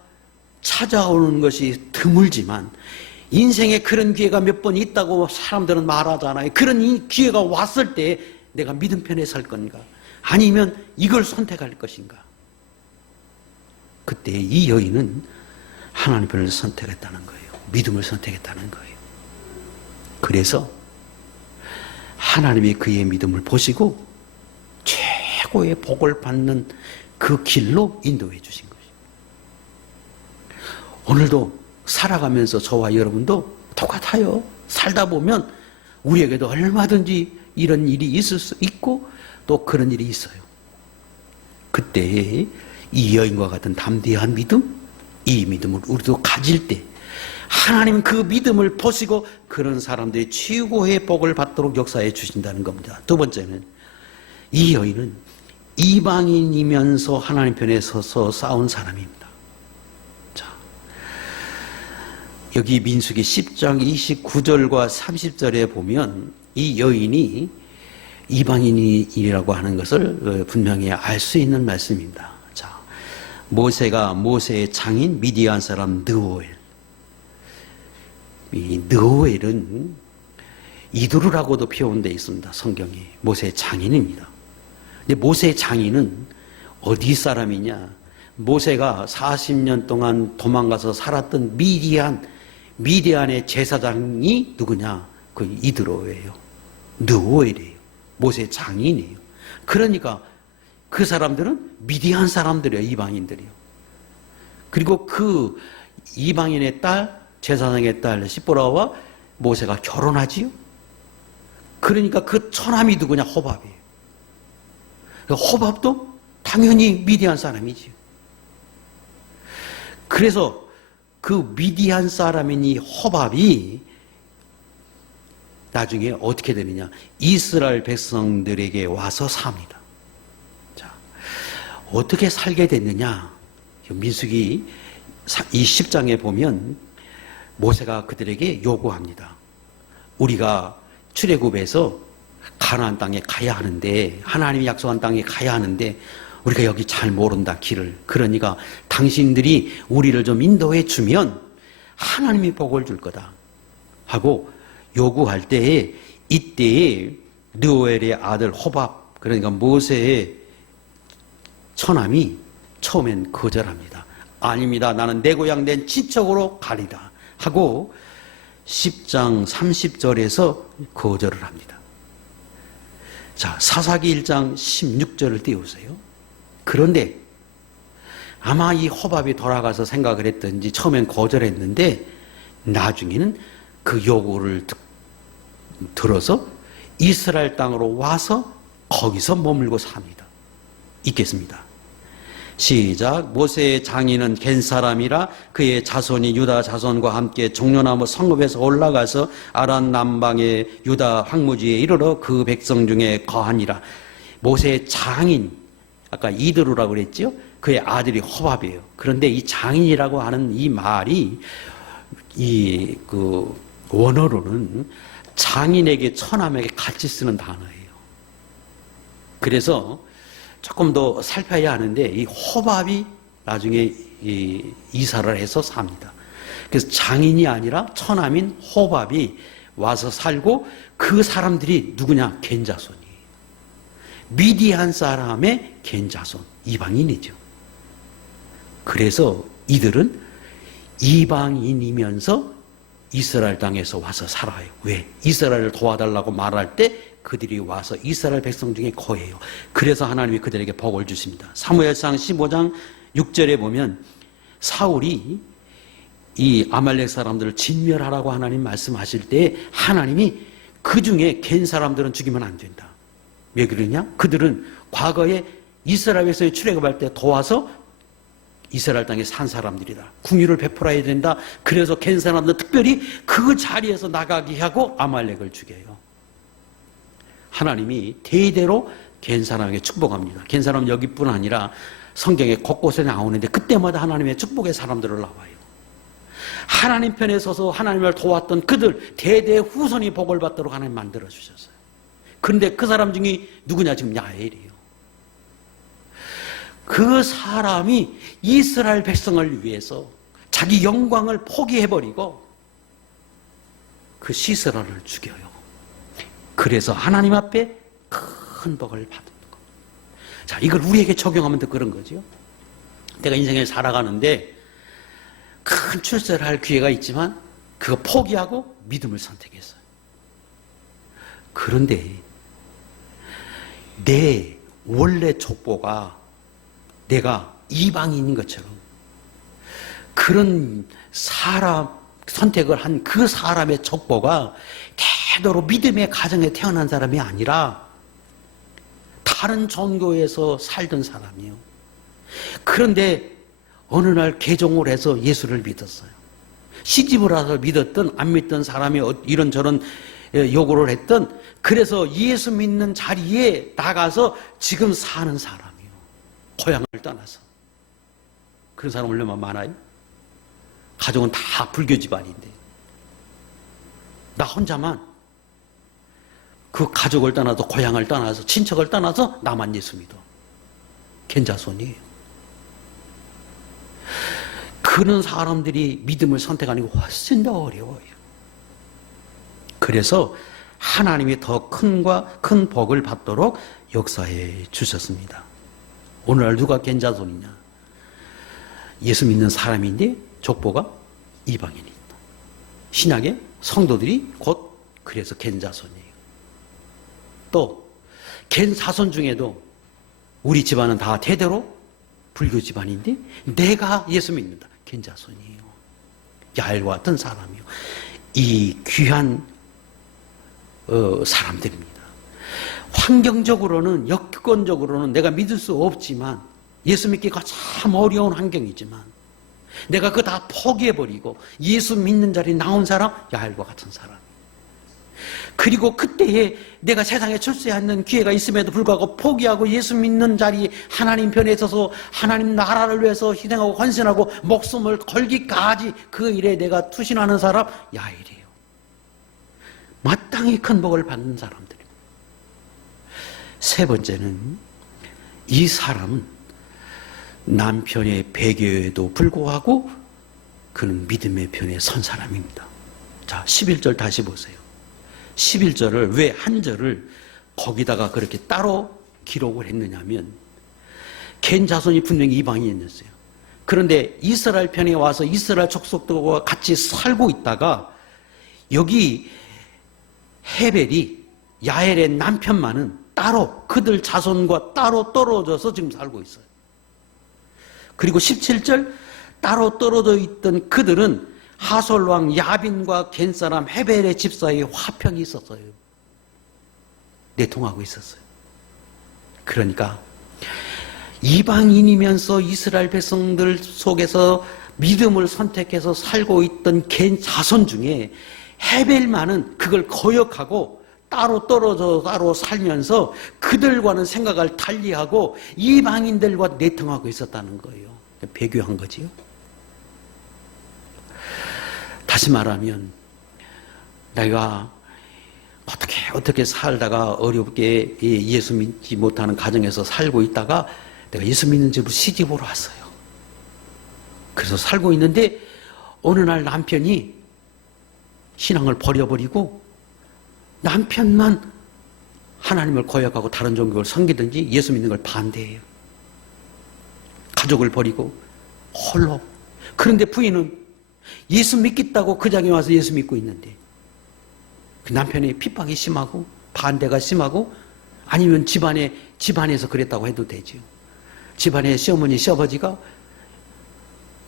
찾아오는 것이 드물지만 인생에 그런 기회가 몇 번 있다고 사람들은 말하잖아요. 그런 기회가 왔을 때 내가 믿음 편에 설 건가? 아니면 이걸 선택할 것인가? 그때 이 여인은 하나님 편을 선택했다는 거예요. 믿음을 선택했다는 거예요. 그래서 하나님이 그의 믿음을 보시고 최고의 복을 받는 그 길로 인도해 주신 것입니다. 오늘도 살아가면서 저와 여러분도 똑같아요. 살다 보면 우리에게도 얼마든지 이런 일이 있을 수 있고 또 그런 일이 있어요. 그때 이 여인과 같은 담대한 믿음, 이 믿음을 우리도 가질 때 하나님은 그 믿음을 보시고 그런 사람들이 최고의 복을 받도록 역사해 주신다는 겁니다. 두 번째는 이 여인은 이방인이면서 하나님 편에 서서 싸운 사람입니다. 자, 여기 민수기 10장 29절과 30절에 보면 이 여인이 이방인이라고 하는 것을 분명히 알 수 있는 말씀입니다. 자, 모세가 모세의 장인 미디안 사람 느오엘, 이 느오엘은 이두루라고도 표현되어 있습니다. 성경에 모세의 장인입니다. 근데 모세의 장인은 어디 사람이냐? 모세가 40년 동안 도망가서 살았던 미디안의 제사장이 누구냐? 그 이드로예요. 느오엘이에요. 모세의 장인이에요. 그러니까 그 사람들은 미디안 사람들이에요. 이방인들이요. 그리고 그 이방인의 딸, 제사장의 딸 시보라와 모세가 결혼하지요. 그러니까 그 처남이 누구냐? 호밥이에요. 호밥도 당연히 미디안 사람이지요. 그래서 그 미디안 사람인 이 호밥이 나중에 어떻게 되느냐? 이스라엘 백성들에게 와서 삽니다. 자, 어떻게 살게 됐느냐? 민수기 이 10장에 보면 모세가 그들에게 요구합니다. 우리가 출애굽에서 가나안 땅에 가야 하는데, 하나님이 약속한 땅에 가야 하는데 우리가 여기 잘 모른다, 길을. 그러니까 당신들이 우리를 좀 인도해 주면 하나님이 복을 줄 거다 하고 요구할 때에, 이때에 느오엘의 아들 호밥, 그러니까 모세의 처남이 처음엔 거절합니다. 아닙니다. 나는 내 고향 내 친척으로 가리다 하고 10장 30절에서 거절을 합니다. 자, 사사기 1장 16절을 띄우세요. 그런데 아마 이 호밥이 돌아가서 생각을 했든지 처음엔 거절했는데 나중에는 그 요구를 들어서 이스라엘 땅으로 와서 거기서 머물고 삽니다. 읽겠습니다. 시작. 모세의 장인은 겐 사람이라 그의 자손이 유다 자손과 함께 종려나무 성읍에서 올라가서 아란 남방의 유다 황무지에 이르러 그 백성 중에 거하니라. 모세의 장인, 아까 이드루라고 그랬죠? 그의 아들이 호밥이에요. 그런데 이 장인이라고 하는 이 말이 그 원어로는 장인에게 처남에게 같이 쓰는 단어예요. 그래서 조금 더 살펴야 하는데 이 호밥이 나중에 이사를 해서 삽니다. 그래서 장인이 아니라 처남인 호밥이 와서 살고 그 사람들이 누구냐? 겐자손이에요. 미디안 사람의 겐자손, 이방인이죠. 그래서 이들은 이방인이면서 이스라엘 땅에서 와서 살아요. 왜? 이스라엘을 도와달라고 말할 때 그들이 와서 이스라엘 백성 중에 거해요. 그래서 하나님이 그들에게 복을 주십니다. 사무엘상 15장 6절에 보면 사울이 이 아말렉 사람들을 진멸하라고 하나님 말씀하실 때 하나님이 그 중에 겐 사람들은 죽이면 안 된다. 왜 그러냐? 그들은 과거에 이스라엘에서 출애굽할 때 도와서 이스라엘 땅에 산 사람들이다. 궁유를 베풀어야 된다. 그래서 겐 사람들 특별히 그 자리에서 나가게 하고 아말렉을 죽여요. 하나님이 대대로 겐 사람에게 축복합니다. 겐 사람은 여기뿐 아니라 성경에 곳곳에 나오는데 그때마다 하나님의 축복의 사람들을 나와요. 하나님 편에 서서 하나님을 도왔던 그들 대대 후손이 복을 받도록 하나님 만들어 주셨어요. 그런데 그 사람 중에 누구냐? 지금 야엘이에요. 그 사람이 이스라엘 백성을 위해서 자기 영광을 포기해버리고 그 시스라를 죽여요. 그래서 하나님 앞에 큰 복을 받은 거. 자, 이걸 우리에게 적용하면 더 그런 거죠. 내가 인생을 살아가는데 큰 출세를 할 기회가 있지만 그거 포기하고 믿음을 선택했어요. 그런데 내 원래 족보가 내가 이방인인 것처럼 그런 사람 선택을 한 그 사람의 족보가 대대로 믿음의 가정에 태어난 사람이 아니라 다른 종교에서 살던 사람이에요. 그런데 어느 날 개종을 해서 예수를 믿었어요. 시집을 와서 믿었던 안 믿던 사람이 이런저런 요구를 했던, 그래서 예수 믿는 자리에 나가서 지금 사는 사람이에요. 고향을 떠나서. 그런 사람 얼마나 많아요? 가족은 다 불교 집안인데 나 혼자만 그 가족을 떠나서 고향을 떠나서 친척을 떠나서 나만 예수 믿어. 겐자손이에요. 그런 사람들이 믿음을 선택하는 게 훨씬 더 어려워요. 그래서 하나님이 더 큰 복을 받도록 역사해 주셨습니다. 오늘날 누가 겐자손이냐? 예수 믿는 사람인데 족보가 이방인이다. 신약의 성도들이 곧 그래서 겐자손이에요. 또 겐자손 중에도 우리 집안은 다 대대로 불교 집안인데 내가 예수 믿는다. 겐자손이에요. 야엘과 같은 사람이요. 이 귀한 사람들입니다. 환경적으로는, 여건적으로는 내가 믿을 수 없지만, 예수 믿기가 참 어려운 환경이지만 내가 그거 다 포기해버리고 예수 믿는 자리에 나온 사람, 야엘과 같은 사람. 그리고 그때에 내가 세상에 출세하는 기회가 있음에도 불구하고 포기하고 예수 믿는 자리에 하나님 편에 서서 하나님 나라를 위해서 희생하고 헌신하고 목숨을 걸기까지 그 일에 내가 투신하는 사람, 야엘이에요. 마땅히 큰 복을 받는 사람들입니다. 세 번째는, 이 사람은 남편의 배교에도 불구하고 그는 믿음의 편에 선 사람입니다. 자, 11절 다시 보세요. 11절을 왜 한 절을 거기다가 그렇게 따로 기록을 했느냐면, 겐 자손이 분명히 이방인이었어요. 그런데 이스라엘 편에 와서 이스라엘 족속들과 같이 살고 있다가 여기 헤벨이, 야엘의 남편만은 따로 그들 자손과 따로 떨어져서 지금 살고 있어요. 그리고 17절, 따로 떨어져 있던 그들은 하솔왕 야빈과 겐사람 헤벨의 집 사이에 화평이 있었어요. 내통하고 있었어요. 그러니까 이방인이면서 이스라엘 백성들 속에서 믿음을 선택해서 살고 있던 겐 자손 중에 헤벨만은 그걸 거역하고 따로 떨어져 따로 살면서 그들과는 생각을 달리하고 이방인들과 내통하고 있었다는 거예요. 배교한 거지요. 다시 말하면 내가 어떻게 살다가 어렵게 예수 믿지 못하는 가정에서 살고 있다가 내가 예수 믿는 집으로 시집으로 왔어요. 그래서 살고 있는데 어느 날 남편이 신앙을 버려버리고 남편만 하나님을 거역하고 다른 종교를 섬기든지 예수 믿는 걸 반대해요. 가족을 버리고 홀로. 그런데 부인은 예수 믿겠다고 그 장에 와서 예수 믿고 있는데 그 남편의 핍박이 심하고 반대가 심하고, 아니면 집안에서 그랬다고 해도 되죠. 집안의 시어머니 시아버지가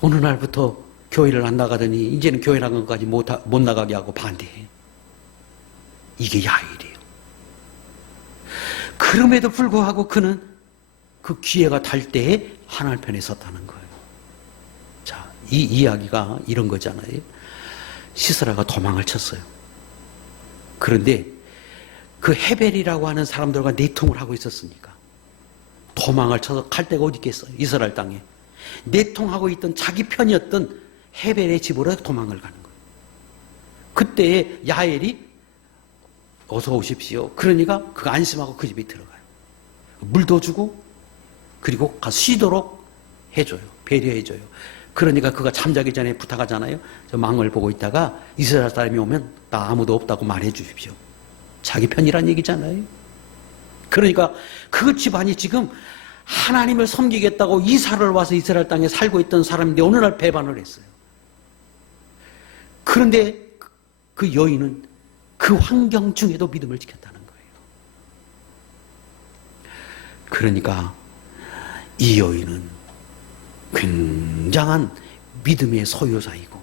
어느 날부터 교회를 안 나가더니 이제는 교회 나간 것까지 못 나가게 하고 반대해. 이게 야일이에요. 그럼에도 불구하고 그는 그 기회가 달 때에 하나님 편에 섰다는 거예요. 자, 이 이야기가 이런 거잖아요. 시스라가 도망을 쳤어요. 그런데 그 헤벨이라고 하는 사람들과 내통을 하고 있었으니까 도망을 쳐서 갈 데가 어디 있겠어요. 이스라엘 땅에 내통하고 있던 자기 편이었던 헤벨의 집으로 도망을 가는 거예요. 그때 야엘이 어서 오십시오. 그러니까 그가 안심하고 그 집에 들어가요. 물도 주고 그리고 가서 쉬도록 해줘요. 배려해줘요. 그러니까 그가 잠자기 전에 부탁하잖아요. 저 망을 보고 있다가 이스라엘 사람이 오면 나 아무도 없다고 말해 주십시오. 자기 편이란 얘기잖아요. 그러니까 그 집안이 지금 하나님을 섬기겠다고 이사를 와서 이스라엘 땅에 살고 있던 사람인데 어느 날 배반을 했어요. 그런데 그 여인은 그 환경 중에도 믿음을 지켰다는 거예요. 그러니까 이 여인은 굉장한 믿음의 소유자이고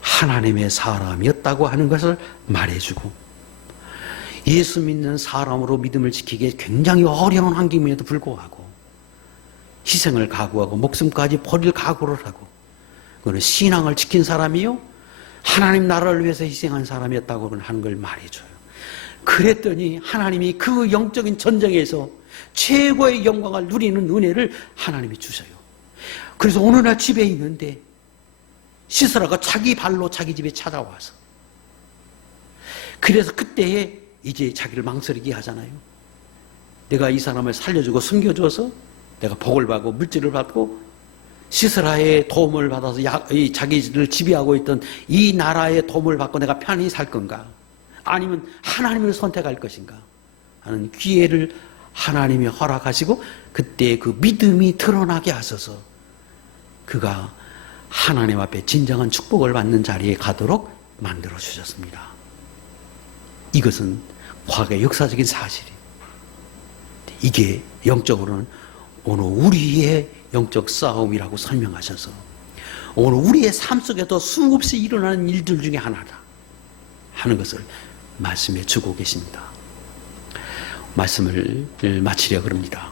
하나님의 사람이었다고 하는 것을 말해주고, 예수 믿는 사람으로 믿음을 지키기에 굉장히 어려운 환경임에도 불구하고 희생을 각오하고 목숨까지 버릴 각오를 하고, 그는 신앙을 지킨 사람이요 하나님 나라를 위해서 희생한 사람이었다고 하는 걸 말해줘요. 그랬더니 하나님이 그 영적인 전쟁에서 최고의 영광을 누리는 은혜를 하나님이 주셔요. 그래서 어느 날 집에 있는데 시스라가 자기 발로 자기 집에 찾아와서, 그래서 그때에 이제 자기를 망설이게 하잖아요. 내가 이 사람을 살려주고 숨겨줘서 내가 복을 받고 물질을 받고 시스라의 도움을 받아서 자기를 지배하고 있던 이 나라의 도움을 받고 내가 편히 살 건가, 아니면 하나님을 선택할 것인가 하는 기회를 하나님이 허락하시고, 그때 그 믿음이 드러나게 하셔서 그가 하나님 앞에 진정한 축복을 받는 자리에 가도록 만들어 주셨습니다. 이것은 과거의 역사적인 사실이에요. 이게 영적으로는 오늘 우리의 영적 싸움이라고 설명하셔서 오늘 우리의 삶 속에도 수없이 일어나는 일들 중에 하나다 하는 것을 말씀해 주고 계십니다. 말씀을 마치려고 합니다.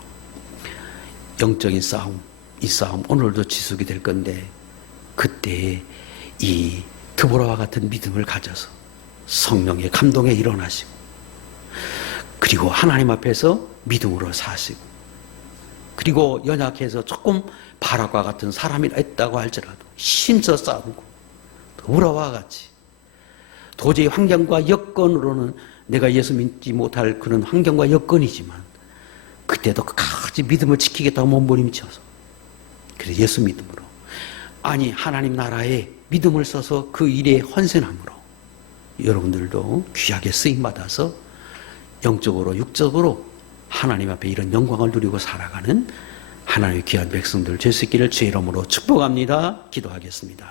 영적인 싸움, 이 싸움 오늘도 지속이 될 건데, 그때 이 드보라와 같은 믿음을 가져서 성령의 감동에 일어나시고, 그리고 하나님 앞에서 믿음으로 사시고, 그리고 연약해서 조금 바락과 같은 사람이 있다고 할지라도 힘써 싸우고, 드보라와 같이 도저히 환경과 여건으로는 내가 예수 믿지 못할 그런 환경과 여건이지만 그때도 끝까지 믿음을 지키겠다고 몸부림쳐서, 그래서 예수 믿음으로, 아니 하나님 나라에 믿음을 써서 그 일에 헌신함으로 여러분들도 귀하게 쓰임받아서 영적으로 육적으로 하나님 앞에 이런 영광을 누리고 살아가는 하나님의 귀한 백성들 될 수 있기를 주의 이름으로 축복합니다. 기도하겠습니다.